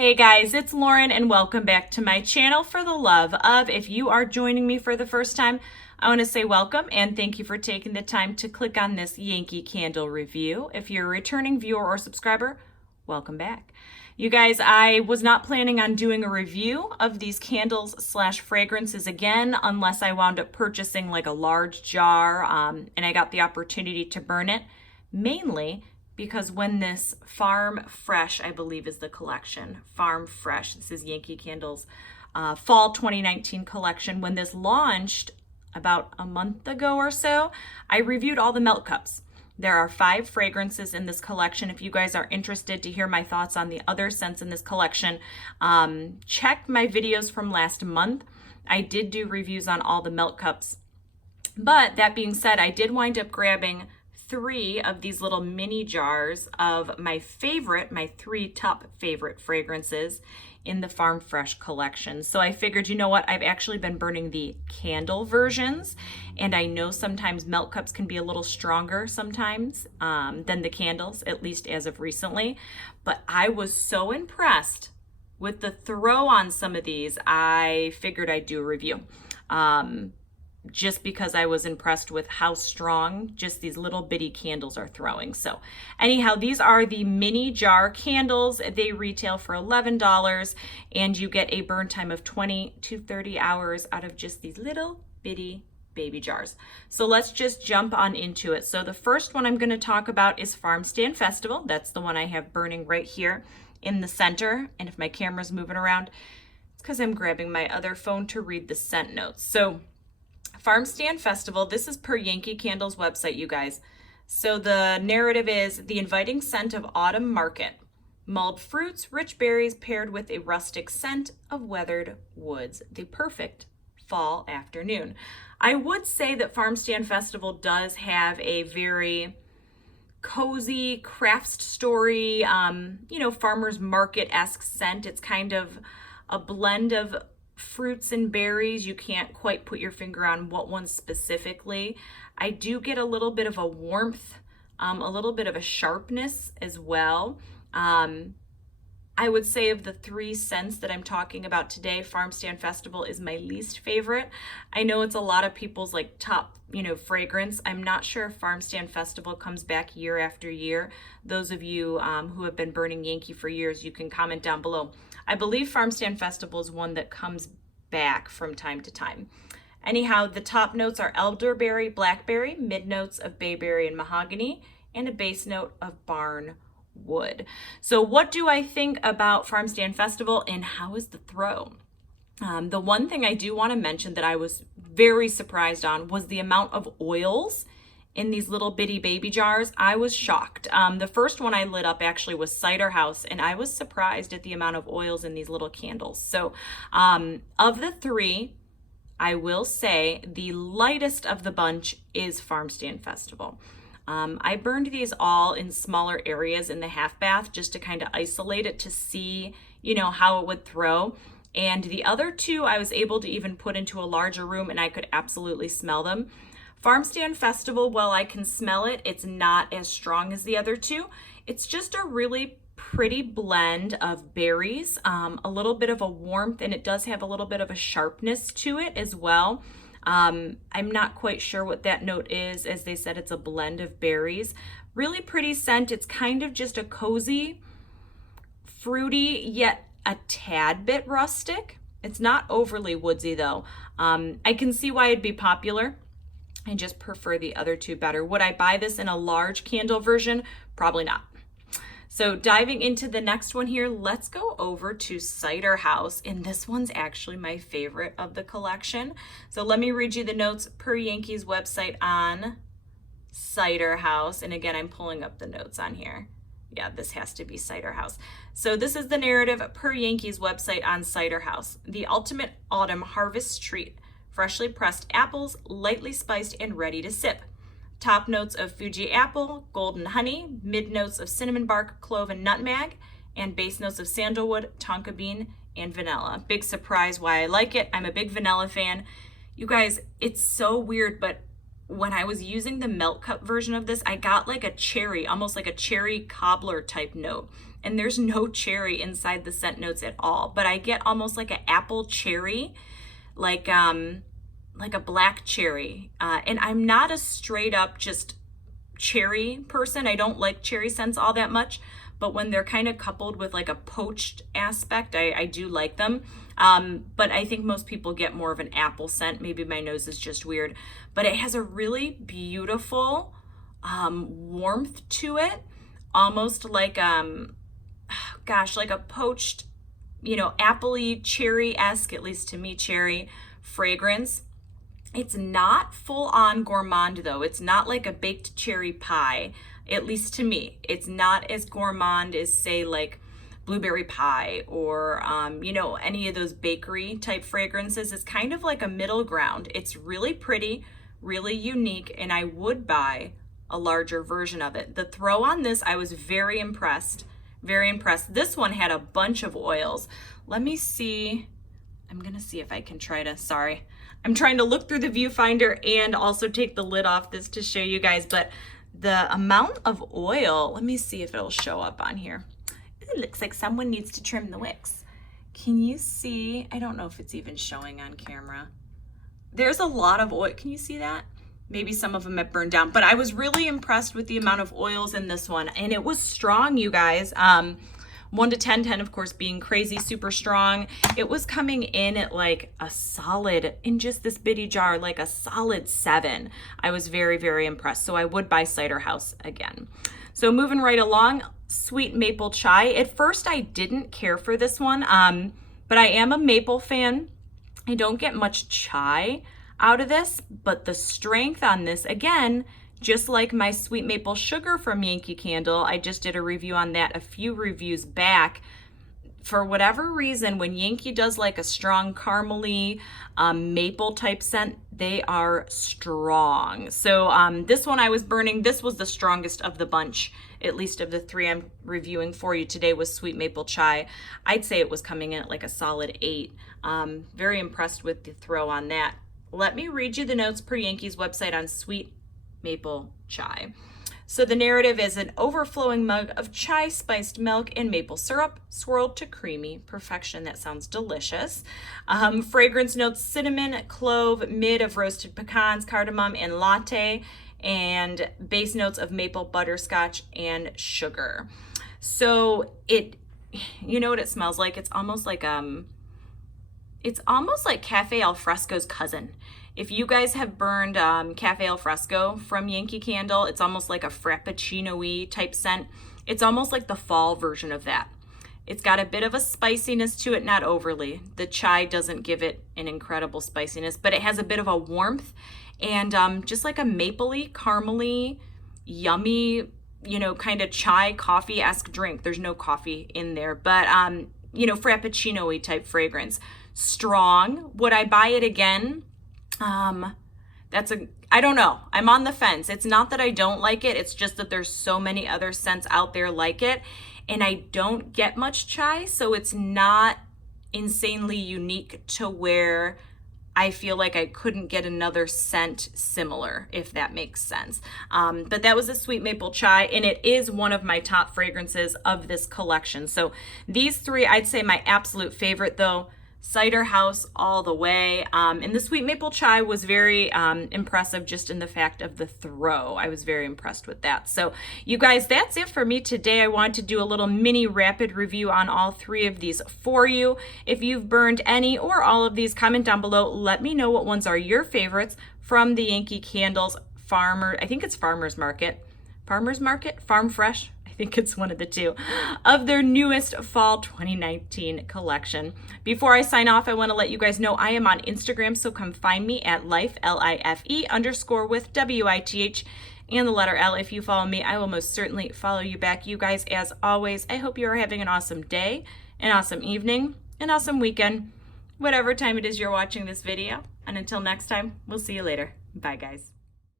Hey guys, it's Lauren and welcome back to my channel for the love of. If you are joining me for the first time, I want to say welcome and thank you for taking the time to click on this Yankee Candle review. If you're a returning viewer or subscriber, welcome back. You guys, I was not planning on doing a review of these candles slash fragrances again unless I wound up purchasing like a large jar and I got the opportunity to burn it, mainly because when this Farm Fresh, I believe is the collection, Farm Fresh, this is Yankee Candle's Fall 2019 collection, when this launched about a month ago or so, I reviewed all the melt cups. There are 5 fragrances in this collection. If you guys are interested to hear my thoughts on the other scents in this collection, check my videos from last month. I did do reviews on all the melt cups. But that being said, I did wind up grabbing 3 of these little mini jars of my 3 top favorite fragrances in the Farm Fresh collection. So I figured, you know what, I've actually been burning the candle versions, and I know sometimes melt cups can be a little stronger sometimes than the candles, at least as of recently. But I was so impressed with the throw on some of these, I figured I'd do a review. Just because I was impressed with how strong just these little bitty candles are throwing. So anyhow, these are the mini jar candles. They retail for $11 and you get a burn time of 20 to 30 hours out of just these little bitty baby jars. So let's just jump on into it. So the first one I'm going to talk about is FARMSTAND Festival. That's the one I have burning right here in the center. And if my camera's moving around, it's because I'm grabbing my other phone to read the scent notes. So FARMSTAND Festival, this is per Yankee Candle's website, you guys. So the narrative is the inviting scent of autumn market. Mulled fruits, rich berries paired with a rustic scent of weathered woods. The perfect fall afternoon. I would say that FARMSTAND Festival does have a very cozy craft story, farmer's market-esque scent. It's kind of a blend of fruits and berries. You can't quite put your finger on what one specifically. I do get a little bit of a warmth, a little bit of a sharpness as well. I would say of the 3 scents that I'm talking about today, FARMSTAND Festival is my least favorite. I know it's a lot of people's like top, fragrance. I'm not sure if FARMSTAND Festival comes back year after year. Those of you who have been burning Yankee for years, you can comment down below. I believe FARMSTAND Festival is one that comes back from time to time. Anyhow, the top notes are elderberry, blackberry, mid notes of bayberry and mahogany, and a base note of barn wood. So what do I think about FARMSTAND Festival and how is the throw? The one thing I do want to mention that I was very surprised on was the amount of oils in these little bitty baby jars. I was shocked. The first one I lit up actually was Ciderhouse, and I was surprised at the amount of oils in these little candles. So of the 3, I will say the lightest of the bunch is FARMSTAND Festival. I burned these all in smaller areas in the half bath just to kind of isolate it to see, how it would throw. And the other 2 I was able to even put into a larger room and I could absolutely smell them. FARMSTAND Festival, while I can smell it, it's not as strong as the other 2. It's just a really pretty blend of berries, a little bit of a warmth, and it does have a little bit of a sharpness to it as well. I'm not quite sure what that note is. As they said, it's a blend of berries. Really pretty scent. It's kind of just a cozy, fruity, yet a tad bit rustic. It's not overly woodsy though. I can see why it'd be popular. I just prefer the other 2 better. Would I buy this in a large candle version? Probably not. So diving into the next one here, let's go over to Ciderhouse. And this one's actually my favorite of the collection. So let me read you the notes per Yankee's website on Ciderhouse. And again, I'm pulling up the notes on here. Yeah, this has to be Ciderhouse. So this is the narrative per Yankee's website on Ciderhouse. The ultimate autumn harvest treat. Freshly pressed apples, lightly spiced and ready to sip. Top notes of Fuji apple, golden honey, mid notes of cinnamon bark, clove, and nutmeg, and base notes of sandalwood, tonka bean, and vanilla. Big surprise why I like it. I'm a big vanilla fan. You guys, it's so weird, but when I was using the milk cup version of this, I got like a cherry, almost like a cherry cobbler type note. And there's no cherry inside the scent notes at all, but I get almost like an apple cherry, like a black cherry. And I'm not a straight up just cherry person. I don't like cherry scents all that much, but when they're kind of coupled with like a poached aspect, I do like them. But I think most people get more of an apple scent. Maybe my nose is just weird, but it has a really beautiful warmth to it, almost like like a poached, appley, cherry-esque, at least to me, cherry fragrance. It's not full on gourmand though. It's not like a baked cherry pie, at least to me. It's not as gourmand as, say, like blueberry pie or, any of those bakery type fragrances. It's kind of like a middle ground. It's really pretty, really unique, and I would buy a larger version of it. The throw on this, I was very impressed. Very impressed. This one had a bunch of oils. Let me see. I'm going to see if I can sorry. I'm trying to look through the viewfinder and also take the lid off this to show you guys, but the amount of oil, let me see if it'll show up on here. It looks like someone needs to trim the wicks. Can you see? I don't know if it's even showing on camera. There's a lot of oil. Can you see that? Maybe some of them have burned down, but I was really impressed with the amount of oils in this one, and it was strong, you guys. 1 to 10, 10 of course being crazy, super strong. It was coming in at like a solid, in just this bitty jar, like a solid 7. I was very, very impressed. So I would buy Ciderhouse again. So moving right along, Sweet Maple Chai. At first I didn't care for this one, but I am a maple fan. I don't get much chai out of this, but the strength on this, again, just like my Sweet Maple Sugar from Yankee Candle, I just did a review on that a few reviews back. For whatever reason, when Yankee does like a strong caramely maple type scent, they are strong. So this one I was burning, this was the strongest of the bunch, at least of the 3 I'm reviewing for you today, was Sweet Maple Chai. I'd say it was coming in at like a solid 8. Very impressed with the throw on that. Let me read you the notes per Yankee's website on Sweet Maple Chai. So the narrative is an overflowing mug of chai spiced milk and maple syrup swirled to creamy perfection. That sounds delicious. Fragrance notes: cinnamon, clove, mid of roasted pecans, cardamom, and latte, and base notes of maple, butterscotch, and sugar. So you know what it smells like? It's almost like Cafe Al Fresco's cousin. If you guys have burned Cafe Al Fresco from Yankee Candle, it's almost like a frappuccino-y type scent. It's almost like the fall version of that. It's got a bit of a spiciness to it, not overly. The chai doesn't give it an incredible spiciness, but it has a bit of a warmth and just like a mapley, caramely, yummy, kind of chai coffee-esque drink. There's no coffee in there, but frappuccino-y type fragrance. Strong. Would I buy it again? I don't know. I'm on the fence. It's not that I don't like it. It's just that there's so many other scents out there like it, and I don't get much chai, so it's not insanely unique to where I feel like I couldn't get another scent similar, if that makes sense. But that was a Sweet Maple Chai, and it is one of my top fragrances of this collection. So these 3, I'd say my absolute favorite though, Ciderhouse all the way. And the Sweet Maple Chai was very impressive just in the fact of the throw. I was very impressed with that. So you guys, that's it for me today. I wanted to do a little mini rapid review on all 3 of these for you. If you've burned any or all of these, comment down below. Let me know what ones are your favorites from the Yankee Candles I think it's Farmer's Market, Farm Fresh. I think it's one of the 2, of their newest fall 2019 collection. Before I sign off, I want to let you guys know I am on Instagram, so come find me at life, L-I-F-E _ with W-I-T-H and the letter L. If you follow me, I will most certainly follow you back. You guys, as always, I hope you are having an awesome day, an awesome evening, an awesome weekend, whatever time it is you're watching this video. And until next time, we'll see you later. Bye, guys.